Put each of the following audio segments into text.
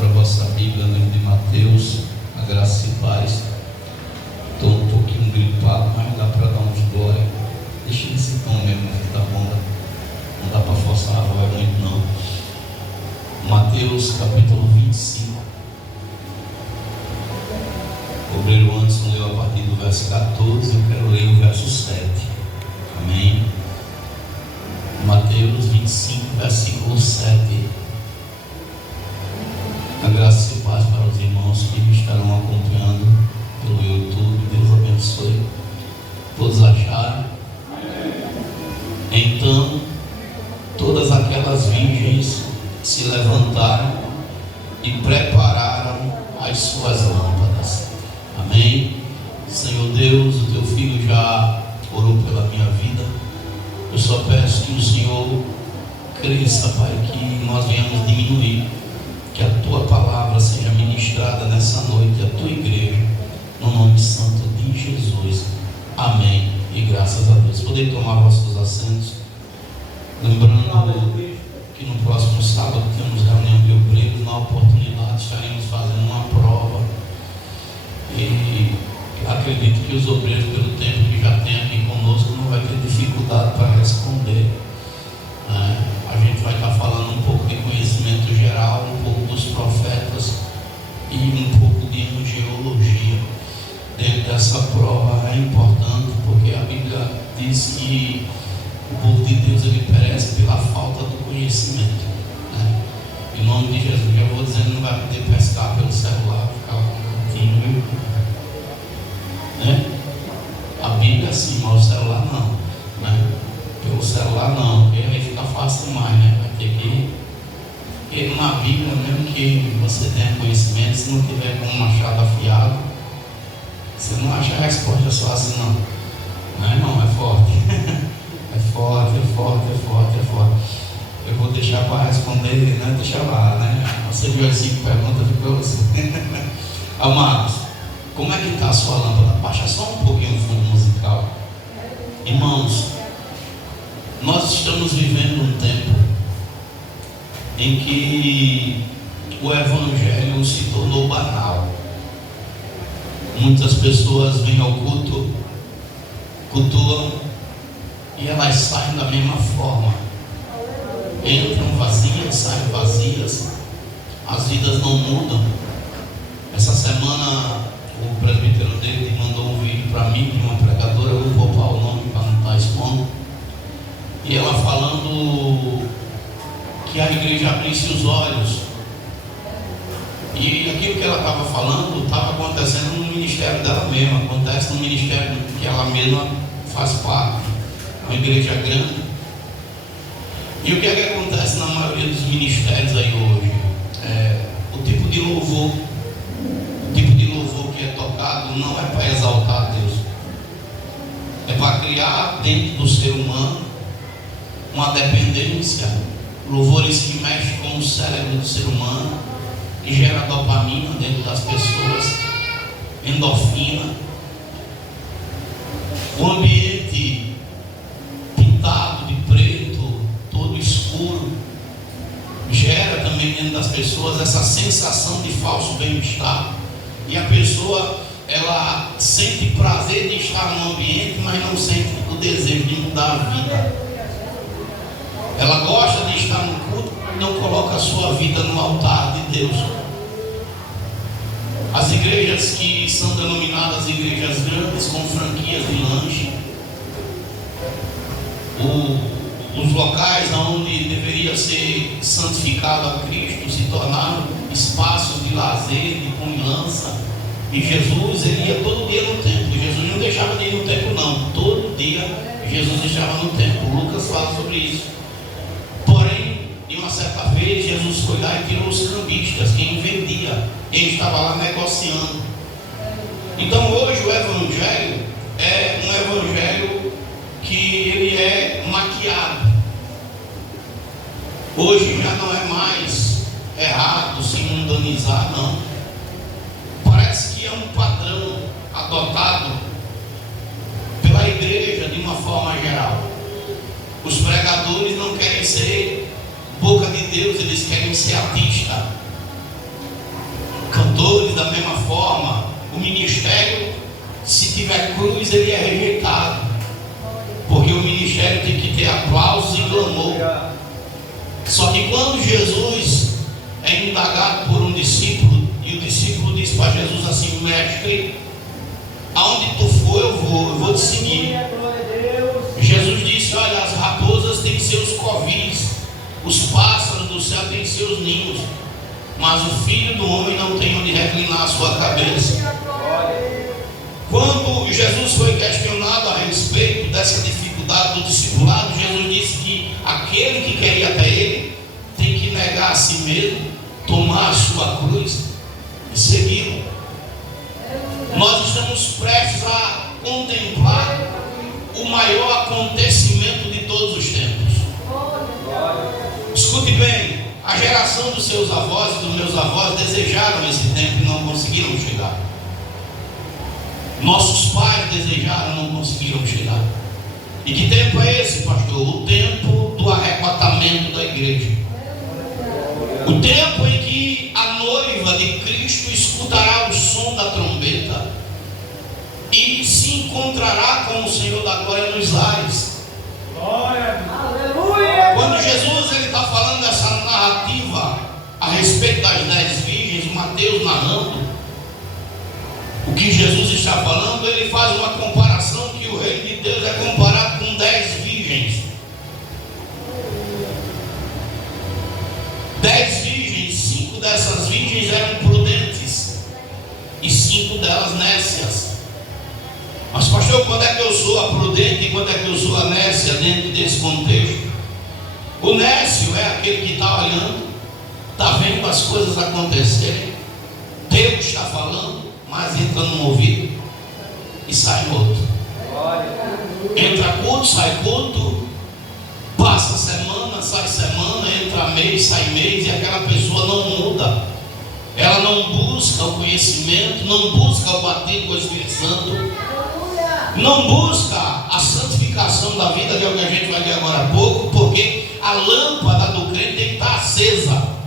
para a vossa Bíblia, no livro de Mateus, a graça e paz. Estou um pouquinho gripado, mas dá para dar uns glória. Deixa esse tom mesmo, que tá bom. Não dá para forçar a voz muito não. Mateus capítulo 25. O obreiro Anderson leu a partir do verso 14, eu quero ler o verso 7. Amém? Mateus 25, versículo 7. A graça e paz para os irmãos que me estarão acompanhando pelo YouTube. Deus abençoe. Todos acharam? Então, todas aquelas virgens se levantaram e prepararam as suas lâmpadas. Amém? Senhor Deus, o teu filho já orou pela minha vida. Eu só peço que o Senhor cresça, Pai, que nós venhamos diminuir, que a tua palavra seja ministrada nessa noite, a tua igreja, no nome santo de Jesus. Amém. E graças a Deus. Poder tomar vossos assentos. Lembrando que no próximo sábado temos reunião de obreiros. Na oportunidade estaremos fazendo uma prova. E acredito que os obreiros, pelo tempo que já tem aqui conosco, não vai ter dificuldade para responder. A gente vai estar falando um pouco de conhecimento geral, um pouco dos profetas e um pouco de angiologia. Dentro dessa prova é importante, porque a Bíblia diz que o povo de Deus ele perece pela falta do conhecimento. Em nome de Jesus, já vou dizendo, não vai poder pescar pelo celular, ficar um pouquinho, viu? A Bíblia é assim, mas o celular não. Pelo celular não, porque aí fica fácil demais, vai ter que. Porque na Bíblia, mesmo que você tenha conhecimento, se não tiver com um machado afiado, você não acha a resposta só assim, não. Não, irmão, é forte. É forte, é forte, é forte, é forte. Eu vou deixar para responder, deixa lá, Você viu as 5 perguntas, ficou você. Amados, como é que está a sua lâmpada? Baixa só um pouquinho o fundo musical. Irmãos, nós estamos vivendo um tempo em que o Evangelho se tornou banal. Muitas pessoas vêm ao culto, cultuam e elas saem da mesma forma. Entram vazias, saem vazias. As vidas não mudam. Essa semana o presbítero dele mandou um vídeo para mim de uma pregadora, eu vou poupar o nome para não estar expondo. E ela falando que a igreja abrisse os olhos. E aquilo que ela estava falando estava acontecendo no ministério dela mesma, acontece no ministério que ela mesma faz parte, uma igreja grande. E o que é que acontece na maioria dos ministérios aí hoje? O tipo de louvor que é tocado não é para exaltar a Deus, é para criar dentro do ser humano uma dependência. Louvores que mexem com o cérebro do ser humano, que gera dopamina dentro das pessoas, endorfina. O ambiente pintado de preto, todo escuro, gera também dentro das pessoas essa sensação de falso bem-estar. E a pessoa, ela sente prazer de estar no ambiente, mas não sente o desejo de mudar a vida. Ela gosta de estar no culto, não coloca a sua vida no altar de Deus. As igrejas que são denominadas igrejas grandes, com franquias de lanche, os locais onde deveria ser santificado a Cristo se tornaram espaços de lazer, de comilança. E Jesus, ele ia todo dia no templo. Jesus não deixava de ir no templo, não. Todo dia Jesus estava no templo. Lucas fala sobre isso. Porém, em uma certa vez, Jesus foi lá e tirou os cambistas, quem vendia. Ele estava lá negociando. Então hoje o Evangelho é um Evangelho que ele é maquiado. Hoje já não é mais errado se mundanizar, não. Parece que é um padrão adotado pela igreja de uma forma geral. Os pregadores não querem ser boca de Deus, eles querem ser artista. da mesma forma, o ministério, se tiver cruz, ele é rejeitado. Porque o ministério tem que ter aplausos e clamor. Só que quando Jesus é indagado por um discípulo, e o discípulo diz para Jesus assim: mestre, aonde tu for eu vou te seguir. Jesus disse: olha, as raposas têm seus covis, os pássaros do céu têm seus ninhos, mas o Filho do Homem não tem onde reclinar a sua cabeça. Quando Jesus foi questionado a respeito dessa dificuldade do discipulado, Jesus disse que aquele que quer ir até ele tem que negar a si mesmo, tomar a sua cruz e segui-lo. Nós estamos prestes a contemplar o maior acontecimento de todos os tempos. Escute bem, a geração dos seus avós e dos meus avós desejaram esse tempo e não conseguiram chegar. Nossos pais desejaram e não conseguiram chegar. E que tempo é esse, pastor? O tempo do arrebatamento da igreja. O tempo em que a noiva de Cristo escutará o som da trombeta e se encontrará com o Senhor da glória nos lares. Quando Jesus está falando dessa narrativa a respeito das 10 virgens, Mateus narrando o que Jesus está falando, ele faz uma comparação que o reino de Deus é comparado com 10 virgens. 10 virgens, 5 dessas virgens eram prudentes e 5 delas nécias. Mas pastor, quando é que eu sou a prudente e quando é que eu sou a nécia dentro desse contexto? O nécio é aquele que está olhando, está vendo as coisas acontecerem, Deus está falando, mas entra num ouvido e sai no outro. Entra culto, sai culto, passa semana, sai semana, entra mês, sai mês, e aquela pessoa não muda. Ela não busca o conhecimento, não busca o batismo com o Espírito Santo, não busca a santificação da vida, que é o que a gente vai ver agora há pouco, porque a lâmpada do crente tem que estar acesa.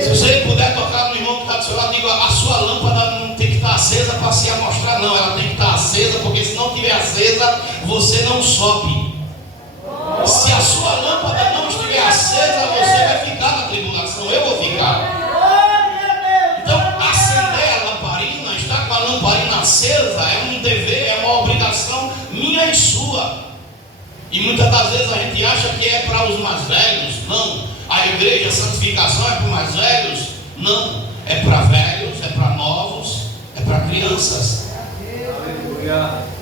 Se você puder tocar no irmão que está do seu lado, diga: a sua lâmpada não tem que estar acesa para se amostrar, não, ela tem que estar acesa, porque se não estiver acesa, você não sobe. Se a sua lâmpada não estiver acesa, você vai ficar na tribulação, eu vou ficar. Então, acender a lamparina, estar com a lamparina acesa, é um dever, é uma obrigação minha e sua. E muitas das vezes a gente acha que é para os mais velhos. Não, a igreja, a santificação é para os mais velhos. Não, é para velhos, é para novos, é para crianças.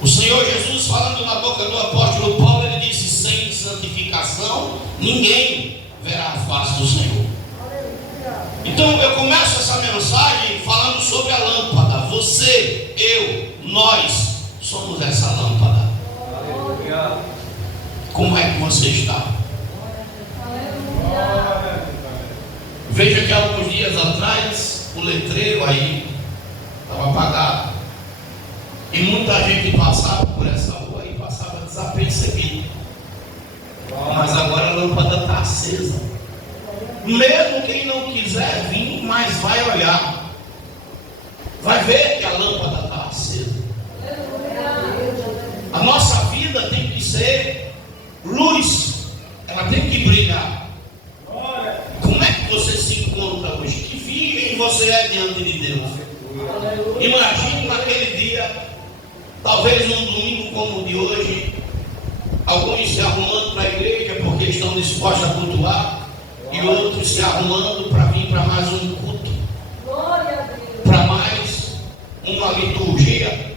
O Senhor Jesus, falando na boca do apóstolo Paulo, ele disse: sem santificação ninguém verá a face do Senhor. Então eu começo essa mensagem falando sobre a lâmpada. Você, eu, nós somos essa lâmpada. Como é que você está? Veja que há alguns dias atrás o letreiro aí estava apagado e muita gente passava por essa rua e passava desapercebido. Mas agora a lâmpada está acesa. Mesmo quem não quiser vir, mas vai olhar, vai ver que a lâmpada está acesa. A nossa vida tem que ser luz, ela tem que brilhar. Como é que você se encontra hoje? Que virgem você é diante de Deus? Imagine naquele dia, talvez num domingo como o de hoje, alguns se arrumando para a igreja porque estão dispostos a cultuar, e outros se arrumando para vir para mais um culto, para mais uma liturgia,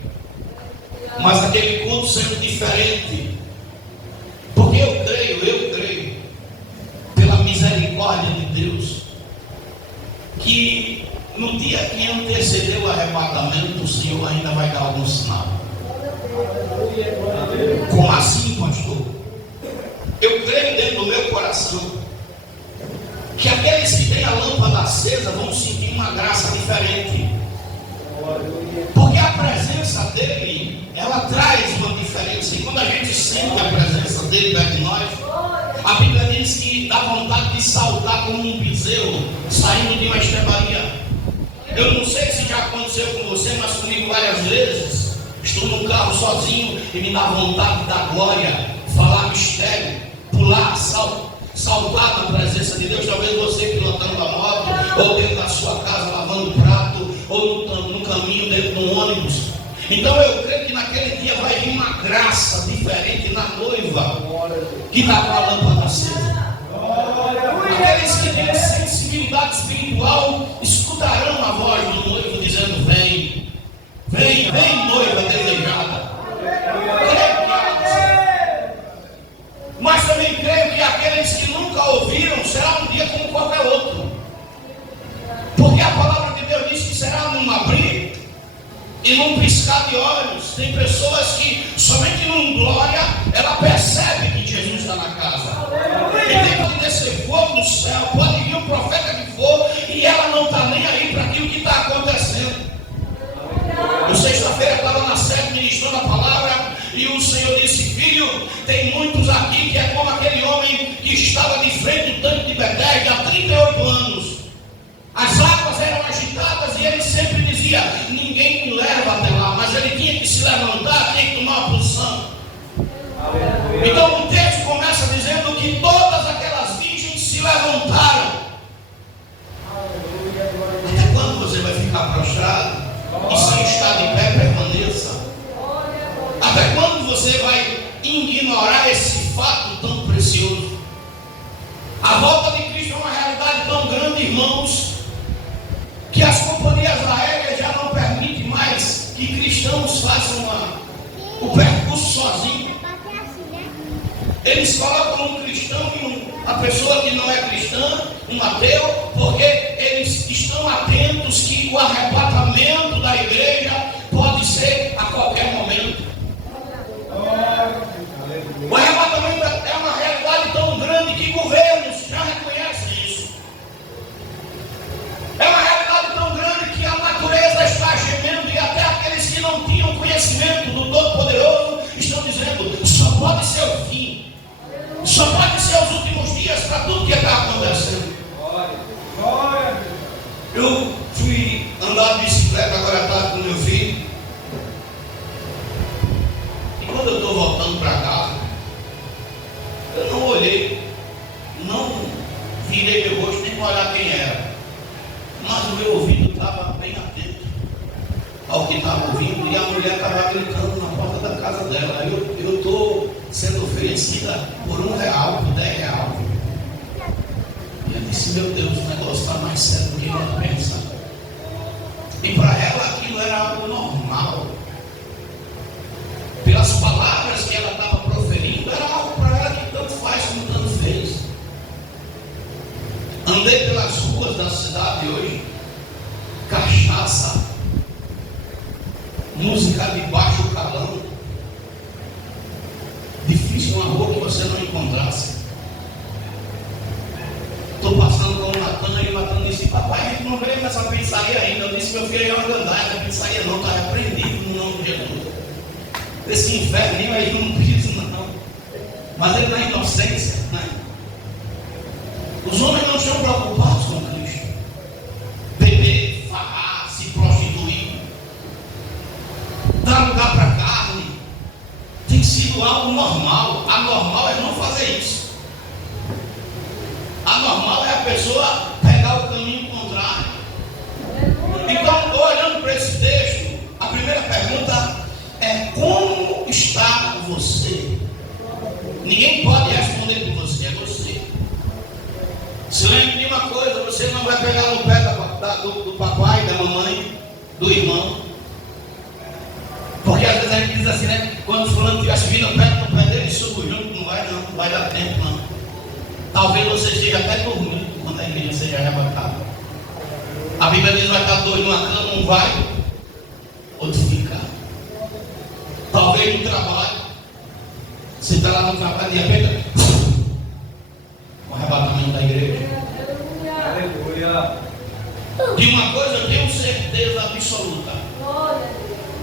mas aquele culto sendo diferente. Porque eu creio, pela misericórdia de Deus, que no dia que antecedeu o arrebatamento, o Senhor ainda vai dar algum sinal. Como assim, pastor? Eu creio dentro do meu coração que aqueles que têm a lâmpada acesa vão sentir uma graça diferente. Porque a presença dele, ela traz uma diferença. E quando a gente sente a presença dele perto de nós, a Bíblia diz que dá vontade de saltar como um bezerro saindo de uma estrebaria. Eu não sei se já aconteceu com você, mas comigo várias vezes. Estou no carro sozinho e me dá vontade de dar glória, falar mistério, pular, saltar na presença de Deus. Talvez você pilotando a moto, ou dentro da sua casa lavando prato, ou no caminho dentro de um ônibus. Então eu creio que naquele dia vai vir uma graça diferente na noiva que está com a lâmpada acesa. Aqueles que têm sensibilidade espiritual escutarão a voz do noivo dizendo: vem, vem, vem, noiva desejada. Mas também creio que aqueles que nunca ouviram será um dia como qualquer outro, porque a palavra de Deus diz que será num abrir e num piscar de olhos. Tem pessoas que somente num glória ela percebe que Jesus está na casa. E tem que descer fogo do céu, pode vir o profeta que for, e ela não está nem aí para aquilo que está acontecendo. Eu sexta-feira estava na sede ministrando a palavra, e o Senhor disse: filho, tem muitos aqui que é como aquele homem que estava de frente do tanque de Betesda há 38 anos. As águas eram agitadas e ele sempre dizia: ninguém me leva até lá, mas ele tinha que se levantar, tinha que tomar uma posição. Então o texto começa dizendo que todas aquelas virgens se levantaram. Até quando você vai ficar prostrado e sem estar de pé permaneça? Até quando você vai ignorar esse fato tão precioso? A volta de Cristo é uma realidade tão grande, irmãos, que as companhias aéreas já não permitem mais que cristãos façam o percurso sozinho. Eles colocam um cristão e a pessoa que não é cristã, um ateu, porque eles estão atentos que o arrebatamento da igreja pode ser a qualquer momento. O arrebatamento é uma realidade tão grande que governos já reconhecem isso. É uma realidade tão grande que a natureza está gemendo, e até aqueles que não tinham conhecimento do Todo-Poderoso estão dizendo: só pode ser o fim, só pode ser os últimos dias para tudo que está acontecendo. Eu fui andar de bicicleta agora à tarde com meu filho, e quando eu estou voltando para casa, eu não olhei, não virei meu rosto nem para olhar quem era, mas o meu ouvido estava bem atento ao que estava ouvindo, e a mulher estava gritando na porta da casa dela. Eu estou sendo oferecida por R$1, por R$10. E eu disse: meu Deus, o negócio está mais sério do que ela pensa. E para ela aquilo era algo normal. Pelas palavras que ela estava proferindo, era algo para ela que tanto faz como tanto fez. Andei pelas ruas da cidade hoje, cachaça, música de baixo calão. Difícil uma rua que você não encontrasse. Estou passando com o Natan, e o Natan disse: papai, a gente não veio nessa pizzaria ainda. Eu disse: meu filho, é uma gandagem, a pizzaria não, está repreendido no nome de Jesus. Esse inferninho aí não piso não. Mas ele na inocência, né? Os homens não estão preocupados com Cristo. Beber, farrar, se prostituir, dar lugar para carne, tem sido algo normal. Anormal é não fazer isso. Anormal é a pessoa pegar o caminho contrário. Então, olhando para esse texto, a primeira pergunta é: como está você? Ninguém pode responder por você, é você. Se lembre de uma coisa: você não vai pegar no pé do papai, da mamãe, do irmão. Porque às vezes a gente diz assim, né? Quando fulano tivesse vindo perto do pé dele, subo junto, não vai dar tempo não. Talvez você esteja até dormindo quando a igreja seja arrebatada. A Bíblia diz: vai estar dois numa cama, um vai, outro fica. Talvez no trabalho, você está lá no trabalho e de repente o arrebatamento da igreja. Aleluia. De uma coisa eu tenho certeza absoluta: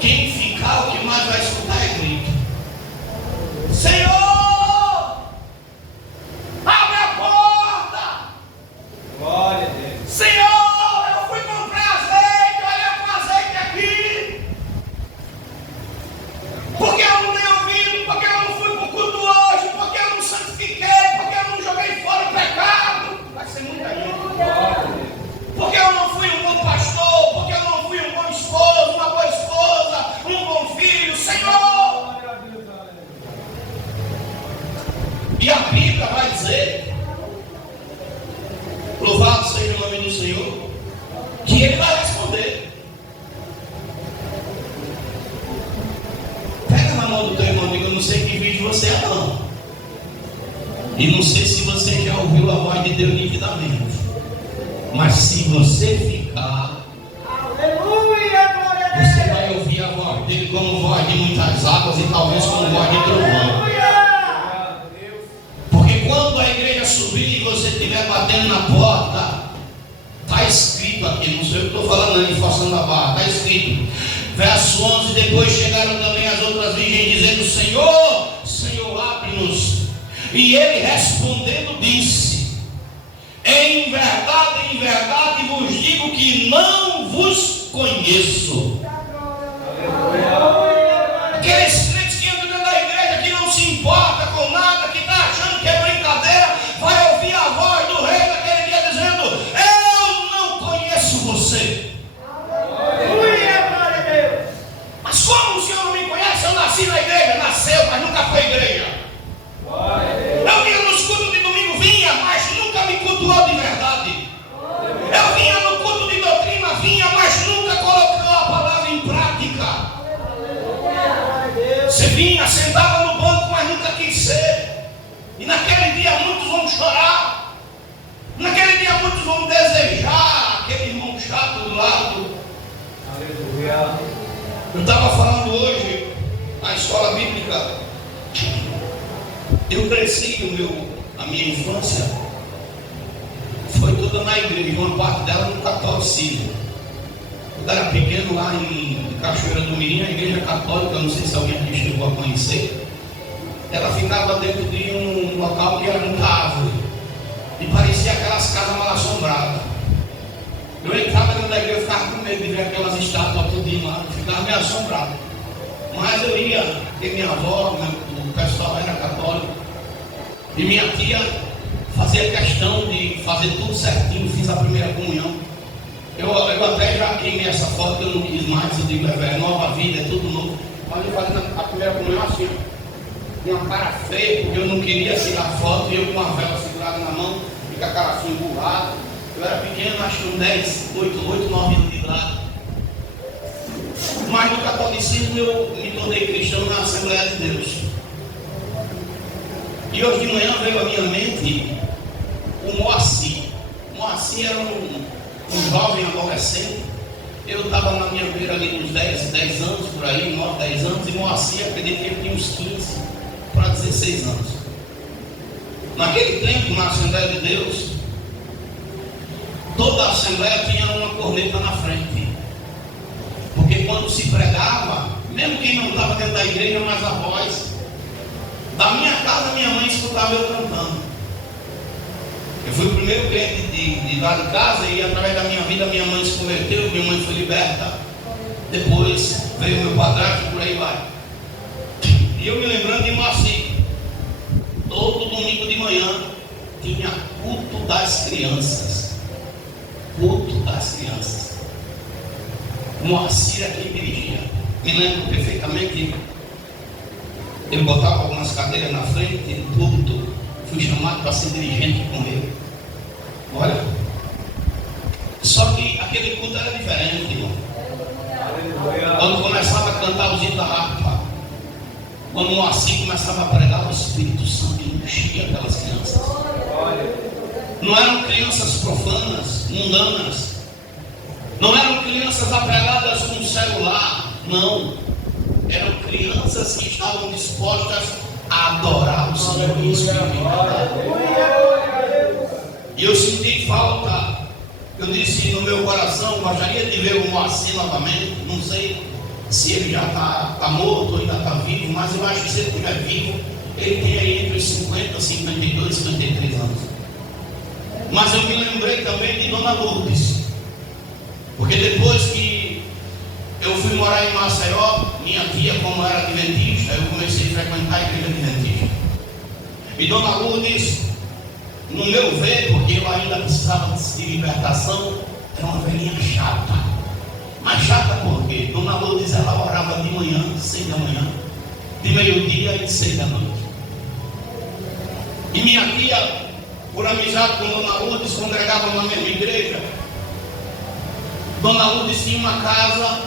quem ficar, o que mais vai escutar é grito. Senhor, abre a porta. Glória a Deus. Senhor, eu fui comprar azeite. E não sei se você já ouviu a voz de Deus nitidamente, mas se você ficar, você vai ouvir a voz dele como voz de muitas águas e talvez como voz de trovão. Porque quando a igreja subir e você estiver batendo na porta, está escrito aqui, não sei o que estou falando aí, forçando a barra, está escrito, verso 11, depois chegaram também as outras virgens dizendo, Senhor, Senhor, abre-nos. E ele respondendo disse, em verdade vos digo que não vos conheço. Aqueles crentes que entram dentro da igreja, que não se importa com nada, que está achando que é brincadeira, vai ouvir a voz do rei naquele dia dizendo, eu não conheço você. Mas como o senhor não me conhece? Eu nasci na igreja, nasceu, mas nunca foi igreja. Eu vinha nos cultos de domingo, vinha, mas nunca me cultuou de verdade. Eu vinha no culto de doutrina, vinha, mas nunca colocou a palavra em prática. Você vinha, sentava no banco, mas nunca quis ser. E naquele dia muitos vão chorar. Naquele dia muitos vão desejar aquele irmão chato do lado. Aleluia. Eu estava falando hoje na escola bíblica. Eu cresci, a minha infância foi toda na igreja, uma parte dela no catolicismo. Quando era pequeno, lá em Cachoeira do Mirim, a igreja católica, não sei se alguém aqui chegou a conhecer, ela ficava dentro de um local que era muita árvore e parecia aquelas casas mal assombradas. Eu entrava dentro da igreja, eu ficava com medo de ver aquelas estátuas tudinho lá, eu ficava meio assombrado. Mas eu ia, porque minha avó, o pessoal era católico, e minha tia fazia questão de fazer tudo certinho, fiz a primeira comunhão. Eu até já queimei essa foto, eu não quis mais, eu digo, é nova vida, é tudo novo. Mas eu fazendo a primeira comunhão assim, com uma cara feia, porque eu não queria tirar foto, e eu com uma vela segurada na mão, e com a cara assim emburrada. Eu era pequeno, acho que uns 8, 9 anos de idade. Mas no catolicismo eu me tornei cristão na Assembleia de Deus. E hoje de manhã veio à minha mente o Moacir. O Moacir era um jovem adolescente. Eu estava na minha beira ali uns 10 anos, por aí, 9, 10 anos, e Moacir, acredito que ele tinha uns 15 para 16 anos. Naquele tempo, na Assembleia de Deus, toda a Assembleia tinha uma corneta na frente. Porque quando se pregava, mesmo quem não estava dentro da igreja, mas a voz da minha casa, minha mãe escutava eu cantando. Eu fui o primeiro crente de lá de casa, e através da minha vida minha mãe se converteu, minha mãe foi liberta. Depois veio meu padrasto, por aí vai. E eu me lembrando de Moacir, todo domingo de manhã tinha culto das crianças. Culto das crianças. Moacir é quem dirigia. Me lembro perfeitamente. Ele botava algumas cadeiras na frente do púlpito. Fui chamado para ser dirigente com ele. Olha. Só que aquele culto era diferente, irmão. Quando começava a cantar os hinos da harpa, quando Moacir começava a pregar, o Espírito Santo enchia aquelas crianças. Não eram crianças profanas, mundanas. Não eram crianças apregadas com celular. Não. Eram crianças que estavam dispostas a adorar o Senhor em espírito e verdade. E eu senti falta. Eu disse no meu coração, gostaria de ver o Moacir novamente. Não sei se ele já está morto ou ainda está vivo, mas eu acho que se ele estiver vivo, ele tem aí entre os 50, 52, 53 anos. Mas eu me lembrei também de Dona Lourdes, porque depois que eu fui morar em Maceió, minha tia, como era adventista, eu comecei a frequentar a igreja adventista. E Dona Lourdes, no meu ver, porque eu ainda precisava de libertação, era uma velhinha chata. Mas chata por quê? Dona Lourdes, ela orava de manhã, 6 da manhã, de meio-dia e 6 da noite. E minha tia, por amizade com Dona Lourdes, congregava na mesma igreja. Dona Lourdes tinha uma casa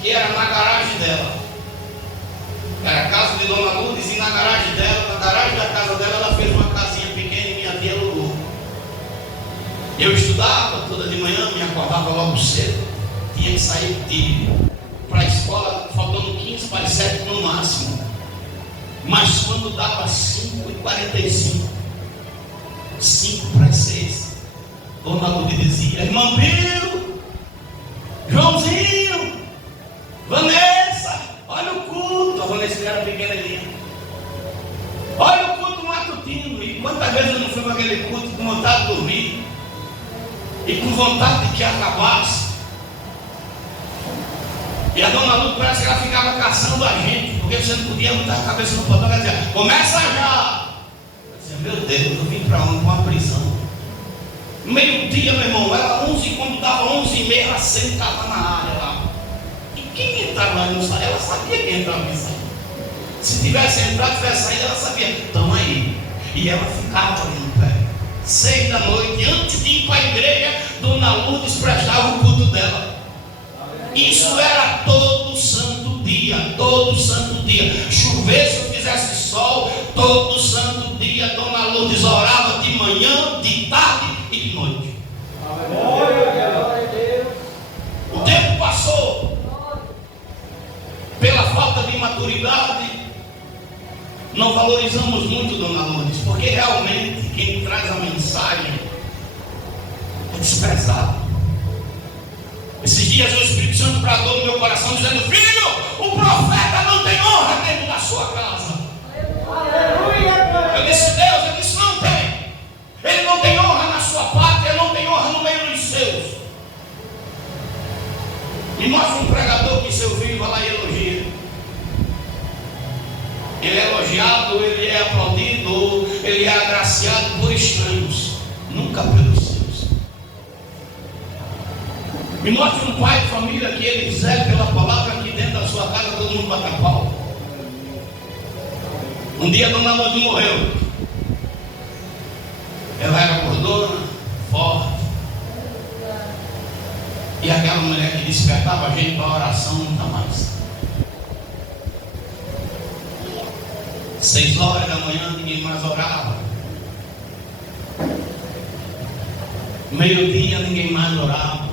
que era na garagem dela. Era a casa de Dona Lourdes, e na garagem dela, na garagem da casa dela, ela fez uma casinha Eu estudava toda de manhã, me acordava logo cedo, tinha que sair para a escola faltando 15 para as 7 no máximo. Mas quando dava 5h45, 5 para as 6, Dona Lourdes dizia: irmão Pio, Joãozinho, Vanessa, olha o culto. A Vanessa era pequenininha. Olha o culto matutino. E quantas vezes eu não fui para aquele culto com vontade de dormir e com vontade de que acabasse. E a Dona Lourdes parece que ela ficava caçando a gente, porque você não podia botar a cabeça no portão. Ela dizia: começa já. Eu dizia: meu Deus, eu vim para onde? Para uma prisão. Meio-dia, meu irmão, era 11, quando dava 11h30, ela sentava na área lá. E quem entrava lá não sabia? Ela sabia quem entrava e saía. Se tivesse entrado, tivesse saído, ela sabia. Estão aí. E ela ficava ali no pé. 6 da noite, antes de ir para a igreja, Dona Lourdes prestava o culto dela. Isso era todo santo dia, todo santo dia. Chovesse ou fizesse sol, todo santo dia, Dona Lourdes orava de manhã, de tarde e de noite. O tempo passou. Pela falta de maturidade, não valorizamos muito Dona Lourdes, porque realmente quem traz a mensagem é desprezado. Esses dias o Espírito Santo bradou no meu coração dizendo: filho, o profeta não tem honra dentro da sua casa. Eu disse: Deus, eu disse: não tem. Ele não tem honra na sua pátria, não tem honra no meio dos seus. Me mostra um pregador que seu filho vai lá e elogia. Ele é elogiado, ele é aplaudido, ele é agraciado por estranhos, nunca pelos seus. Me mostre um pai de família que ele quiser pela palavra aqui dentro da sua casa, todo mundo bata pau. Um dia a Dona Lourdes morreu. Ela era gordona, forte. E aquela mulher que despertava a gente para a oração nunca mais. 6 horas da manhã ninguém mais orava. Meio-dia ninguém mais orava.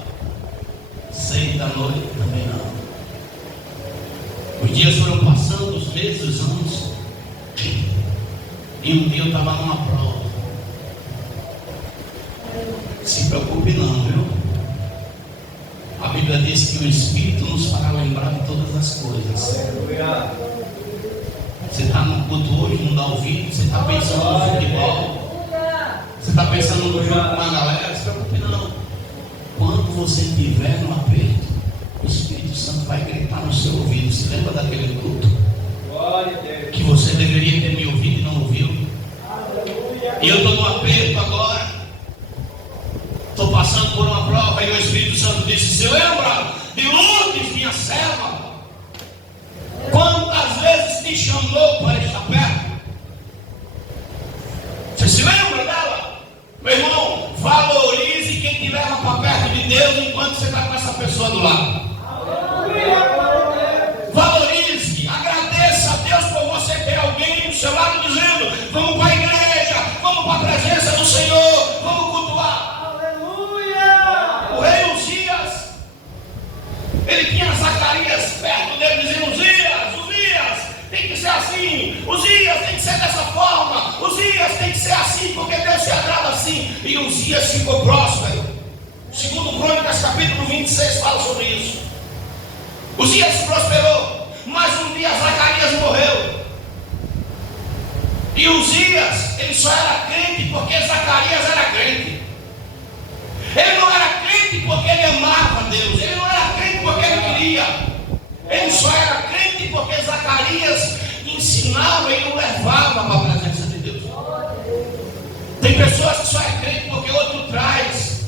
6 da noite também não. Os dias foram passando, os meses, os anos. E um dia eu estava numa prova. Se preocupe não, viu? A Bíblia diz que o Espírito nos fará lembrar de todas as coisas. Você está no culto hoje, não dá ouvido, você está pensando no futebol, você está pensando no jogo com a galera, se preocupe não. Quando você estiver no aperto, o Espírito Santo vai gritar no seu ouvido. Se lembra daquele culto? Que você deveria ter me ouvido e não ouviu? E eu estou no aperto agora. Estou passando por uma prova e o Espírito Santo disse: se lembra de Lourdes, minha serva? Quantas vezes te chamou para estar perto? Você se lembra dela? Meu irmão, valorize quem te leva para perto de Deus enquanto você está com essa pessoa do lado. Valorize, agradeça a Deus por você ter alguém do seu lado dizendo: vamos para a igreja, vamos para a presença do Senhor, vamos cultuar. O rei Uzias, ele tinha Zacarias perto dele dizendo: Uzias, tem que ser assim, Uzias tem que ser dessa forma, Uzias tem que ser assim, porque Deus se agrada assim. E Uzias ficou próspero. Segundo Crônicas capítulo 26 fala sobre isso. Uzias prosperou, mas um dia Zacarias morreu. E Uzias, ele só era crente porque Zacarias era crente. Ele não era crente porque ele amava Deus. Ele não era crente porque ele queria. Ele só era crente porque Zacarias ensinava e o levava para a presença de Deus. Tem pessoas que só é crente porque o outro traz,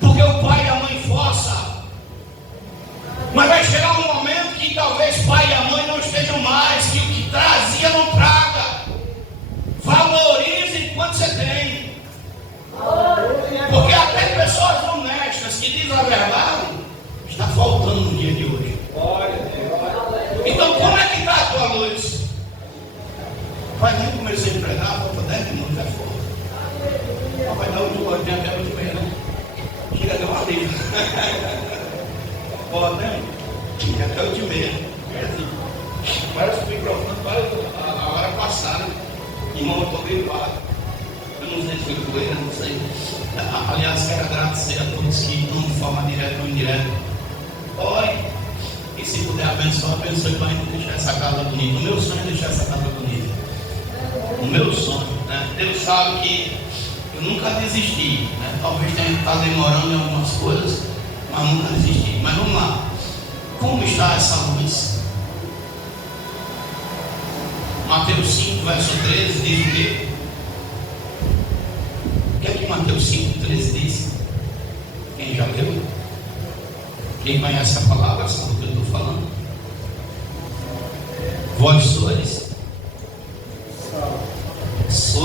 porque o pai e a mãe forçam. Mas vai chegar um momento que talvez pai e a mãe não estejam mais, que o que trazia não traga. Valorize enquanto você tem. Porque até pessoas honestas que dizem a verdade está faltando no dia de hoje. Então como é que está a tua luz? Vai nem comecei a pregar, falta 10 minutos, é foda. Vai dar 8 horas, até 8h30, né? bonito. Pô, né? Até o de meia. Parece o microfone, parece a hora passada. Irmão, eu estou gripado. Eu não sei se foi poeira, não sei. Aliás, quero agradecer a todos que estão de forma direta ou indireta. Ore. E se puder abençoar, abençoe para a gente deixar essa casa bonita. O meu sonho é deixar essa casa bonita. O meu sonho, né? Deus sabe que eu nunca desisti, né? Talvez tenha estado demorando em algumas coisas, mas nunca desisti. Mas vamos lá. Como está essa luz? Mateus 5, verso 13 diz o quê? O que é que Mateus 5, 13 diz? Quem já leu? Quem conhece a palavra sabe o que eu estou falando. Vós sois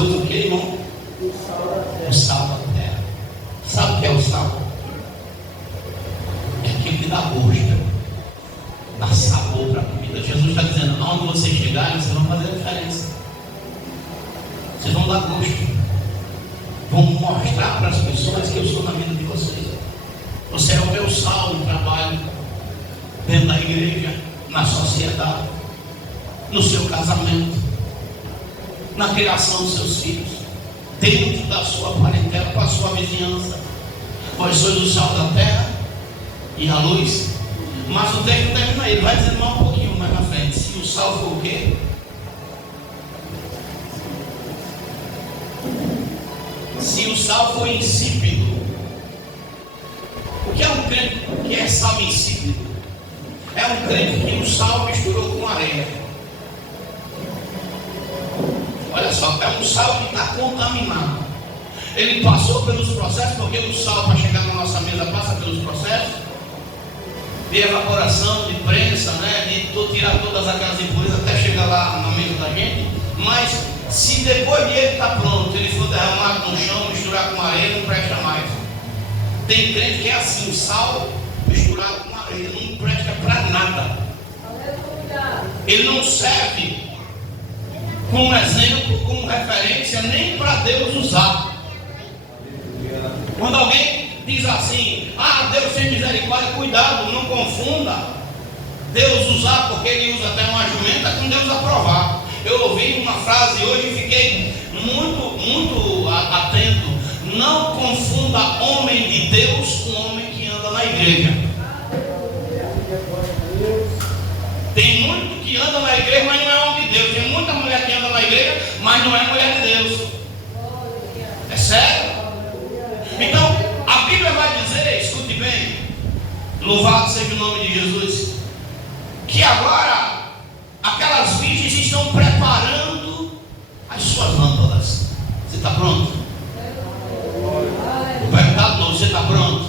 o que, irmão? O sal da terra. Sabe o que é o sal? É aquilo que dá gosto, dá sabor para a comida. Jesus está dizendo: aonde vocês chegarem, vocês vão fazer a diferença. Vocês vão dar gosto. Vão mostrar para as pessoas que eu sou na vida de vocês. Você é o meu sal no trabalho, dentro da igreja, na sociedade, no seu casamento, na criação dos seus filhos, dentro da sua parentela, com a sua vizinhança. Vós sois o sal da terra e a luz. Mas o texto termina aí, ele vai dizer mais um pouquinho mais na frente. Se o sal for o quê? Se o sal for insípido. O que é um crente que é sal insípido? É um crente que o sal misturou com areia. Olha só, é um sal que está contaminado. Ele passou pelos processos, porque o sal, para chegar na nossa mesa, passa pelos processos de evaporação, de prensa, né? De tirar todas aquelas impurezas até chegar lá na mesa da gente. Mas se depois de ele estar pronto, ele for derramado no chão, misturar com areia, não presta mais. Tem crente que é assim, o sal misturado com areia, não presta para nada. Ele não serve como exemplo, como referência, nem para Deus usar. Quando alguém diz assim: ah, Deus tem misericórdia, cuidado, não confunda Deus usar porque ele usa até uma jumenta com Deus aprovar. Eu ouvi uma frase hoje e fiquei muito atento: não confunda homem de Deus com homem que anda na igreja. Tem muito que anda na igreja, mas não é homem de Deus. Tem muita mulher que anda na igreja, mas não é mulher de Deus. É sério? Então, a Bíblia vai dizer, escute bem, louvado seja o nome de Jesus, que agora aquelas virgens estão preparando as suas lâmpadas. Você está pronto? Vou perguntar de novo: você está pronto?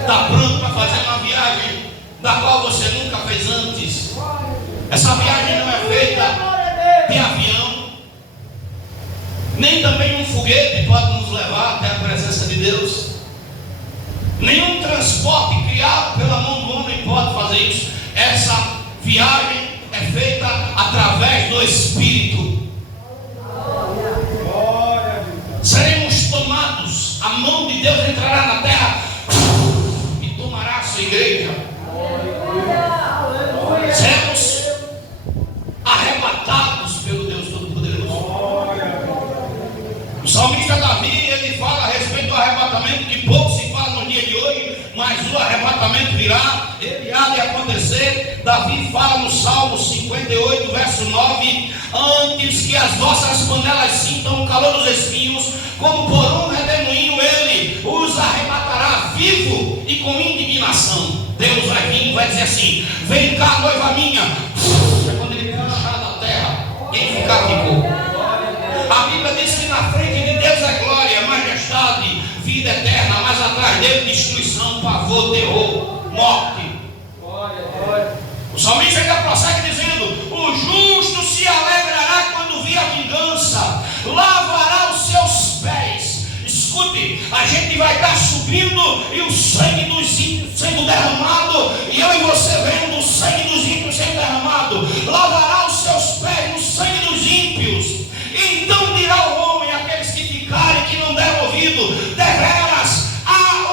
Está pronto para fazer uma viagem da qual você nunca fez antes? Essa viagem não é feita de avião, nem também um foguete pode nos levar até a presença de Deus. Nenhum transporte criado pela mão do homem pode fazer isso. Essa viagem é feita através do Espírito. Seremos tomados, a mão de Deus entrará na terra e tomará a sua igreja. Seremos arrebatados pelo Deus Todo-Poderoso. O salmista Davi, ele fala a respeito do arrebatamento, que pouco se fala no dia de hoje, mas o arrebatamento virá, ele há de acontecer. Davi fala no Salmo 58, verso 9: antes que as vossas panelas sintam o calor dos espinhos, como por um redemoinho ele os arrebatará vivo e com indignação. Deus vai vir e vai dizer assim: vem cá, noiva minha. É quando ele puxar da terra, quem ficar ficou. A Bíblia diz que na frente de Deus é glória, majestade, vida eterna, mas atrás dele destruição, pavor, terror, morte. O salmista ainda prossegue dizendo: o justo se alegrará quando vir a vingança, lavará os seus pés. Escute, a gente vai estar subindo e o sangue dos ímpios sendo derramado, e eu e você vendo o sangue dos ímpios sendo derramado. Lavará os seus pés no sangue dos ímpios. Então dirá o homem, aqueles que ficarem, que não deram ouvido: deveras há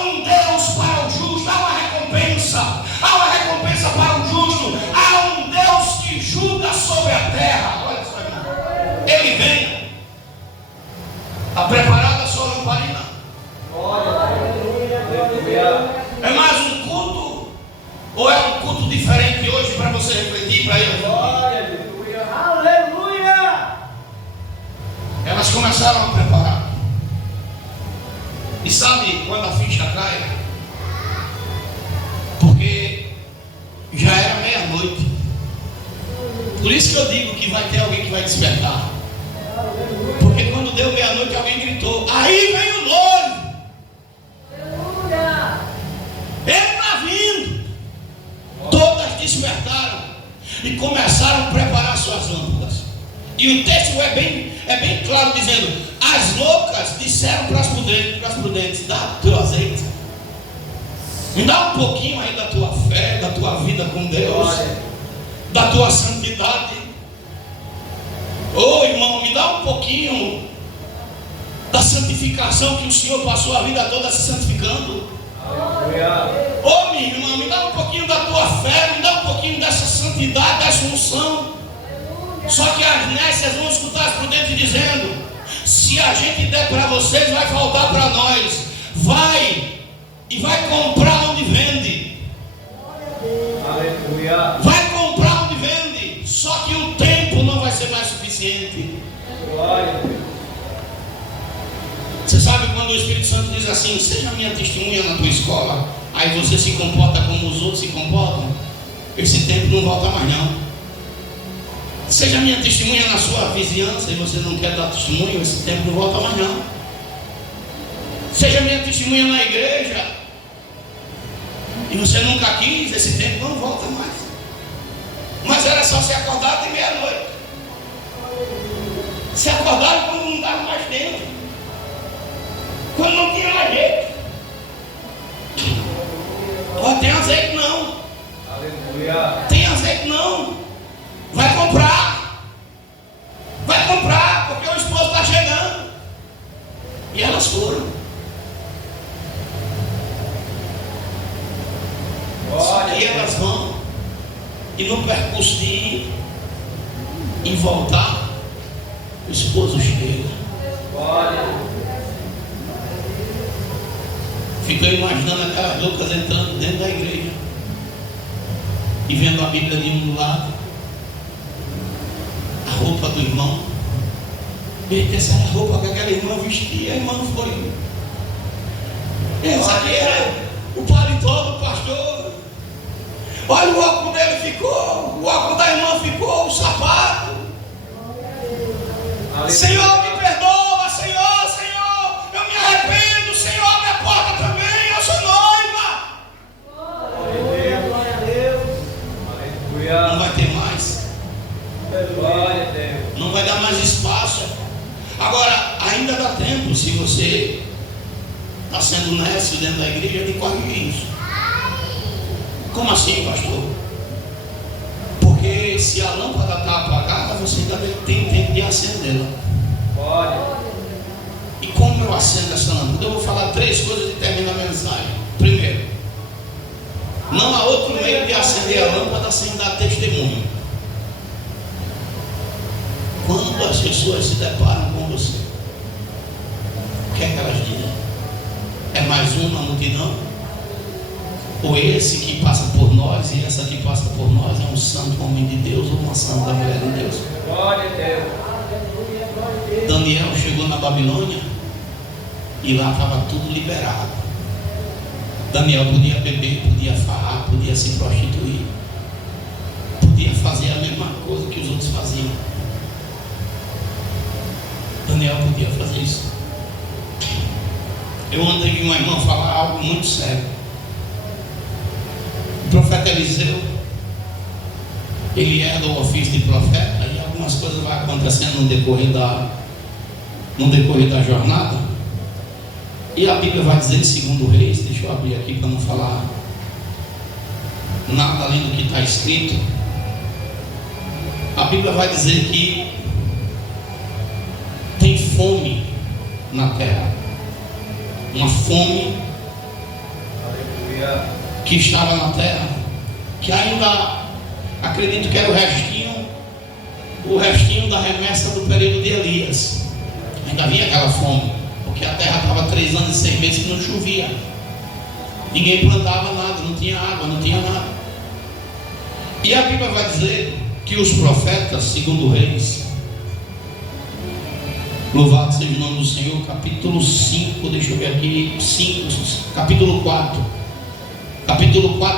É mais um culto? Ou é um culto diferente hoje para você refletir, para eu? Aleluia! Elas começaram a preparar. E sabe quando a ficha cai? Porque já era meia-noite. Por isso que eu digo que vai ter alguém que vai despertar. Porque quando deu meia-noite alguém gritou: aí vem o noivo. Ele está vindo. Todas despertaram e começaram a preparar suas lâmpadas. E o texto é bem claro, dizendo: as loucas disseram para as prudentes: dá teu azeite, me dá um pouquinho aí da tua fé, da tua vida com Deus, da tua santidade. Ô irmão, me dá um pouquinho da santificação que o Senhor passou a vida toda se santificando. Ô minha irmã, me dá um pouquinho da tua fé, me dá um pouquinho dessa santidade, dessa unção. Só que as nécias vão escutar as prudentes dizendo: se a gente der para vocês, vai faltar para nós. Vai e vai comprar onde vende. Aleluia. Vai comprar onde vende. Só que o tempo não vai ser mais suficiente. Você sabe quando o Espírito Santo diz assim: seja minha testemunha na tua escola, aí você se comporta como os outros se comportam, esse tempo não volta mais não. Seja minha testemunha na sua vizinhança e você não quer dar testemunho, esse tempo não volta mais não. Seja minha testemunha na igreja e você nunca quis, esse tempo não volta mais. Mas era só se acordar de meia-noite. Se acordaram quando não dava mais tempo, quando não tinha mais jeito. Ó, tem azeite não. Aleluia. Tem azeite não. Vai comprar. Vai comprar, porque o esposo está chegando. E elas foram. Só que elas vão. E no percurso de ir e voltar, o esposo chega. Ficou imaginando aquelas loucas entrando dentro da igreja e vendo a Bíblia de um lado, a roupa do irmão. E essa era a roupa que aquela irmã vestia. A irmã foi. Essa aqui era o paletó do pastor. Olha, o óculos dele ficou, o óculos da irmã ficou, o sapato. Senhor, me perdoa, Senhor, Senhor, eu me arrependo, Senhor, abre a porta também, eu sou noiva. Aleluia, glória a Deus. Aleluia. Não vai ter mais. Glória a Deus. Não vai dar mais espaço. Agora, ainda dá tempo, se você está sendo nécio dentro da igreja, de corrigir isso. Como assim, pastor? Porque se a lâmpada está apagada, você ainda tem tempo de acendê-la. Pode. E como eu acendo essa lâmpada? Eu vou falar 3 coisas e termino a mensagem. Primeiro, não há outro meio de acender a lâmpada sem dar testemunho. Quando as pessoas se deparam com você, o que é que elas dizem? É mais um na multidão? Ou esse que passa por nós e essa que passa por nós é um santo homem de Deus ou uma santa mulher de Deus? Glória a Deus. Daniel chegou na Babilônia e lá estava tudo liberado. Daniel podia beber, podia farrar, podia se prostituir, podia fazer a mesma coisa que os outros faziam. Daniel podia fazer isso. Eu ontem vi uma irmã falar algo muito sério. O profeta Eliseu, ele é do ofício de profeta, e algumas coisas vão acontecendo no decorrer da jornada. E a Bíblia vai dizer em 2 Reis, deixa eu abrir aqui para não falar nada além do que está escrito. A Bíblia vai dizer que tem fome na terra, uma fome que estava na terra, que ainda acredito que era o restinho da remessa do período de Elias. Ainda havia aquela fome, porque a terra estava 3 anos e 6 meses que não chovia. Ninguém plantava nada, não tinha água, não tinha nada. E a Bíblia vai dizer que os profetas, segundo Reis, louvado seja o nome do Senhor, capítulo 5, deixa eu ver aqui, capítulo 4,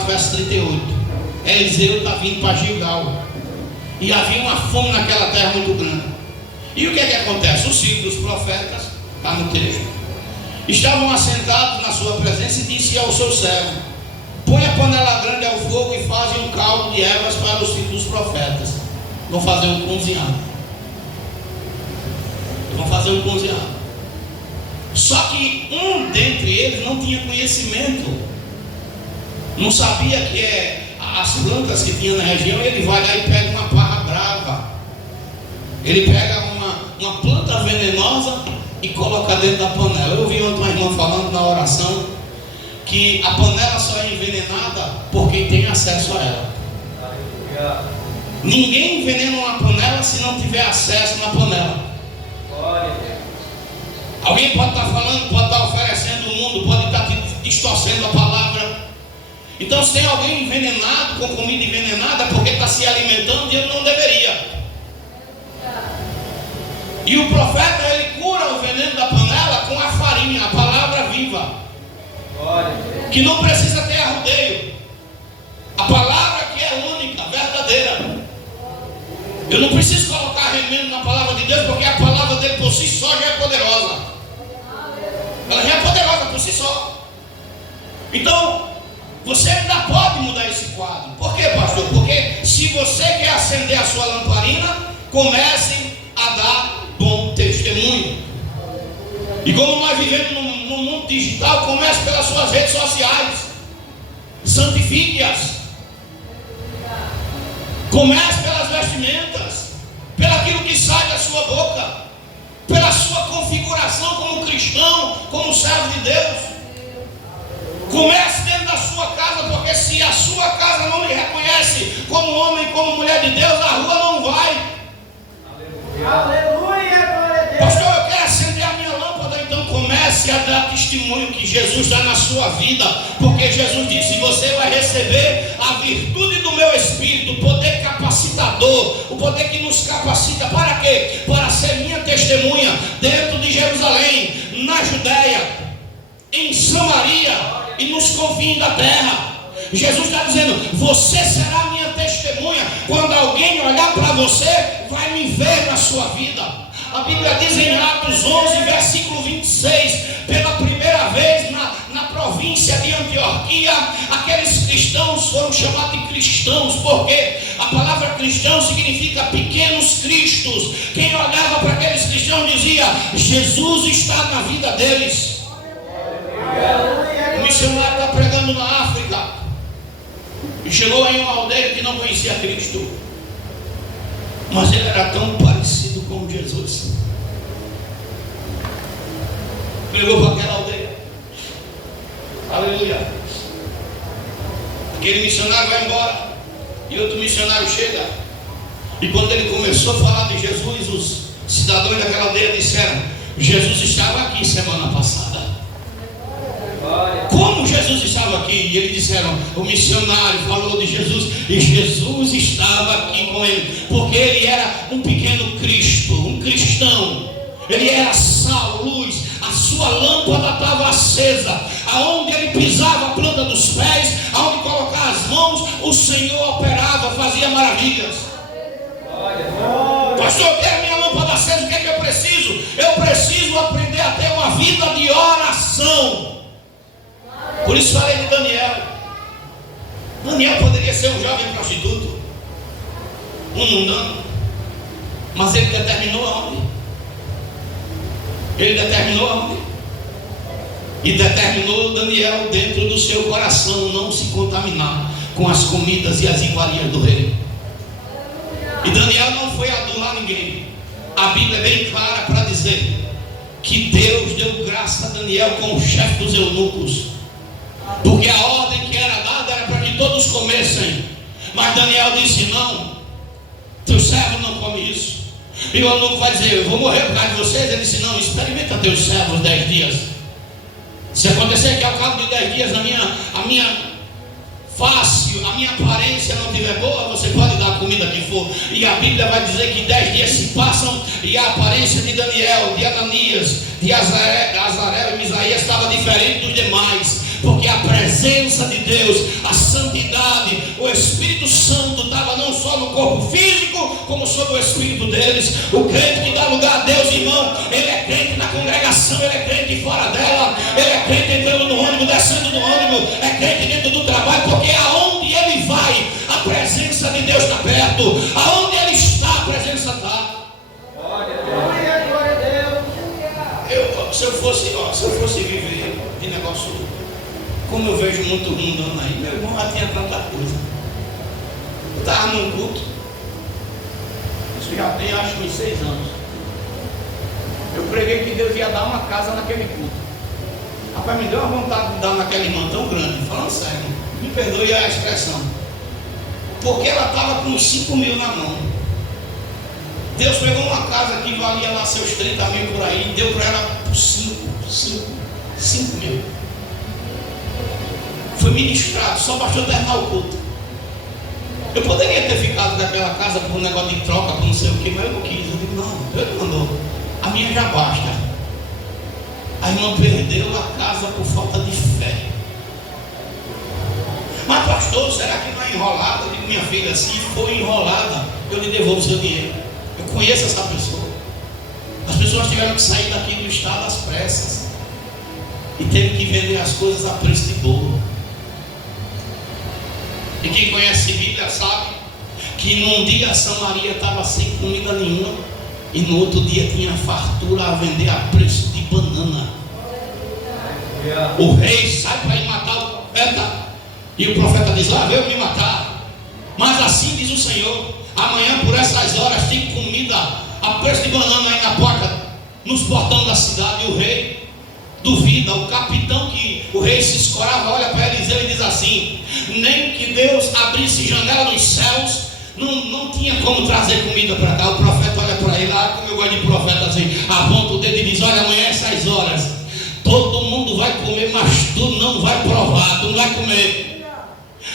verso 38. Eliseu está vindo para Gilgal, e havia uma fome naquela terra muito grande. E o que é que acontece? Os filhos dos profetas, está no texto, estavam assentados na sua presença e disse ao seu servo: põe a panela grande ao fogo e fazem um caldo de ervas para os filhos dos profetas. Vão fazer um cozinhado. Só que um dentre eles não tinha conhecimento, não sabia que as plantas que tinha na região. Ele vai lá e pega uma parra brava, ele pega uma planta venenosa e coloca dentro da panela. Eu ouvi ontem uma irmã falando na oração que a panela só é envenenada por quem tem acesso a ela. Ninguém envenena uma panela se não tiver acesso na panela. Alguém pode estar falando, pode estar oferecendo o mundo, pode estar distorcendo a palavra. Então, se tem alguém envenenado, com comida envenenada, porque está se alimentando e ele não deveria. E o profeta, ele cura o veneno da panela com a farinha, a palavra viva, que não precisa ter arrudeio. A palavra que é única, verdadeira. Eu não preciso colocar remendo na palavra de Deus, porque a palavra dele por si só já é poderosa. Ela já é poderosa por si só. Então, você ainda pode mudar esse quadro. Por quê, pastor? Porque se você quer acender a sua lamparina, comece a dar bom testemunho. E como nós vivemos no mundo digital, comece pelas suas redes sociais. Santifique-as. Comece pelas vestimentas, pelaquilo que sai da sua boca, pela sua configuração como cristão, como servo de Deus. Comece dentro da sua casa, porque se a sua casa não lhe reconhece como homem, como mulher de Deus, a rua não vai. Aleluia, glória a Deus. Pastor, eu quero acender a minha lâmpada. Então comece a dar testemunho que Jesus está na sua vida, porque Jesus disse: você vai receber a virtude do meu Espírito, o poder capacitador, o poder que nos capacita. Para quê? Para ser minha testemunha dentro de Jerusalém, na Judéia, em Samaria e nos confins da terra. Jesus está dizendo: você será minha testemunha. Quando alguém olhar para você, vai me ver na sua vida. A Bíblia diz em Atos 11, versículo 26, pela primeira vez na província de Antioquia, aqueles cristãos foram chamados de cristãos, porque a palavra cristão significa pequenos cristos. Quem olhava para aqueles cristãos dizia: Jesus está na vida deles. O missionário está pregando na África e chegou em uma aldeia que não conhecia Cristo, mas ele era tão parecido com Jesus. Pregou para aquela aldeia. Aleluia. Aquele missionário vai embora e outro missionário chega. E quando ele começou a falar de Jesus, os cidadãos daquela aldeia disseram: Jesus estava aqui semana passada. Como Jesus estava aqui? E eles disseram: o missionário falou de Jesus e Jesus estava aqui com ele, porque ele era um pequeno Cristo, um cristão. Ele era sal, luz, a sua lâmpada estava acesa. Aonde ele pisava a planta dos pés, aonde colocar as mãos, o Senhor operava, fazia maravilhas. Pastor, eu quero minha lâmpada acesa. O que é que eu preciso? Eu preciso aprender a ter uma vida de oração. Por isso falei de Daniel. Daniel poderia ser um jovem prostituto, um mundano, mas ele determinou aonde? Ele determinou aonde? E determinou Daniel dentro do seu coração não se contaminar com as comidas e as iguarias do rei. E Daniel não foi adular ninguém. A Bíblia é bem clara para dizer que Deus deu graça a Daniel com o chefe dos eunucos, porque a ordem que era dada era para que todos comessem. Mas Daniel disse: não, teu servo não come isso. E o eunuco vai dizer: eu vou morrer por causa de vocês. Ele disse: não, experimenta teus servos 10 dias. Se acontecer que ao cabo de 10 dias a minha face, a minha aparência não estiver boa, você pode dar a comida que for. E a Bíblia vai dizer que 10 dias se passam e a aparência de Daniel, de Ananias, de Azarel e Misaías estava diferente dos demais, porque a presença de Deus, a santidade, o Espírito Santo estava não só no corpo físico, como sobre o espírito deles. O crente que dá lugar a Deus, irmão, ele é crente na congregação, ele é crente fora dela, ele é crente entrando no ônibus, descendo do ônibus, é crente dentro do trabalho, porque aonde ele vai, a presença de Deus está perto. Aonde ele está, a presença está. Se eu fosse viver de negócio, como eu vejo muito mundo aí, meu irmão já tinha tanta coisa. Eu estava num culto, isso já tem acho uns 6 anos. Eu preguei que Deus ia dar uma casa naquele culto. Rapaz, me deu uma vontade de dar naquela irmã tão grande, falando sério, me perdoe a expressão, porque ela estava com uns 5 mil na mão. Deus pegou uma casa que valia lá seus 30 mil por aí e deu para ela por 5 mil. Foi ministrado, só bastou terminar o culto. Eu poderia ter ficado naquela casa por um negócio de troca, por não sei o que, mas eu não quis. Eu digo, não, Deus mandou. A minha já basta. A irmã perdeu a casa por falta de fé. Mas pastor, será que não é enrolada? Eu digo, minha filha, se for enrolada, eu lhe devolvo o seu dinheiro. Eu conheço essa pessoa. As pessoas tiveram que sair daqui do estado às pressas e teve que vender as coisas a preço de bolo. E quem conhece Bíblia sabe que num dia Samaria estava sem comida nenhuma e no outro dia tinha fartura a vender a preço de banana. O rei sai para ir matar o profeta e o profeta diz, lá veio me matar, mas assim diz o Senhor, amanhã por essas horas tem comida a preço de banana aí na porta, nos portões da cidade. E o rei duvida, o capitão que o rei se escorava olha para Eliseu e diz assim, nem que Deus abrisse janela nos céus, não tinha como trazer comida para cá. O profeta olha para ele, como eu gosto de profeta assim, aponta o dedo e diz, olha, amanhã essas horas todo mundo vai comer, mas tu não vai provar, tu não vai comer.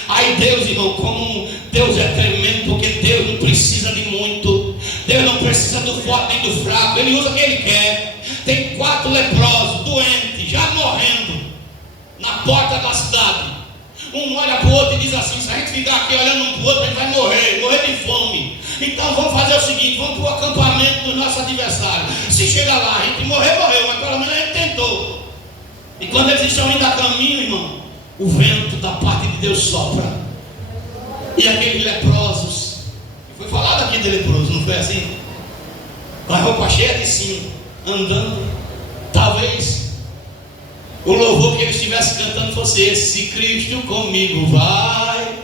Aí Deus, irmão, como Deus é tremendo, porque Deus não precisa de muito, Deus não precisa do forte nem do fraco, Ele usa o que Ele quer. Tem 4 leprosos, doentes, já morrendo, na porta da cidade. Um olha para o outro e diz assim, se a gente ficar aqui olhando um para o outro, a gente vai morrer de fome. Então vamos fazer o seguinte, vamos para o acampamento do nosso adversário. Se chegar lá, a gente morreu, mas pelo menos a gente tentou. E quando eles estão indo a caminho, irmão, o vento da parte de Deus sopra. E aqueles leprosos, foi falado aqui de leproso, não foi assim? Com a roupa cheia de cinza, andando, talvez o louvor que eles estivessem cantando fosse esse, se Cristo comigo vai,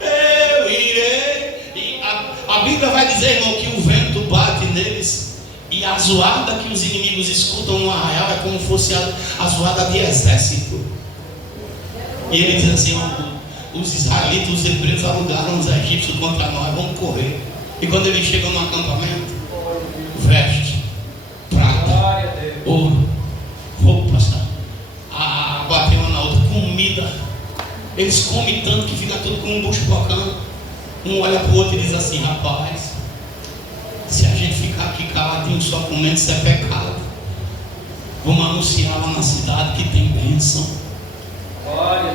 eu irei. E a Bíblia vai dizer, irmão, que o vento bate neles e a zoada que os inimigos escutam no arraial é como fosse a zoada de exército. E ele diz assim, os israelitas, os hebreus alugaram os egípcios contra nós, vamos correr. E quando eles chegam no acampamento, veste, prata, ouro, roupas, água tem uma na outra, comida. Eles comem tanto que fica tudo com um bucho bocando. Um olha para o outro e diz assim, rapaz, se a gente ficar aqui caladinho só comendo, isso é pecado. Vamos anunciar lá na cidade que tem bênção,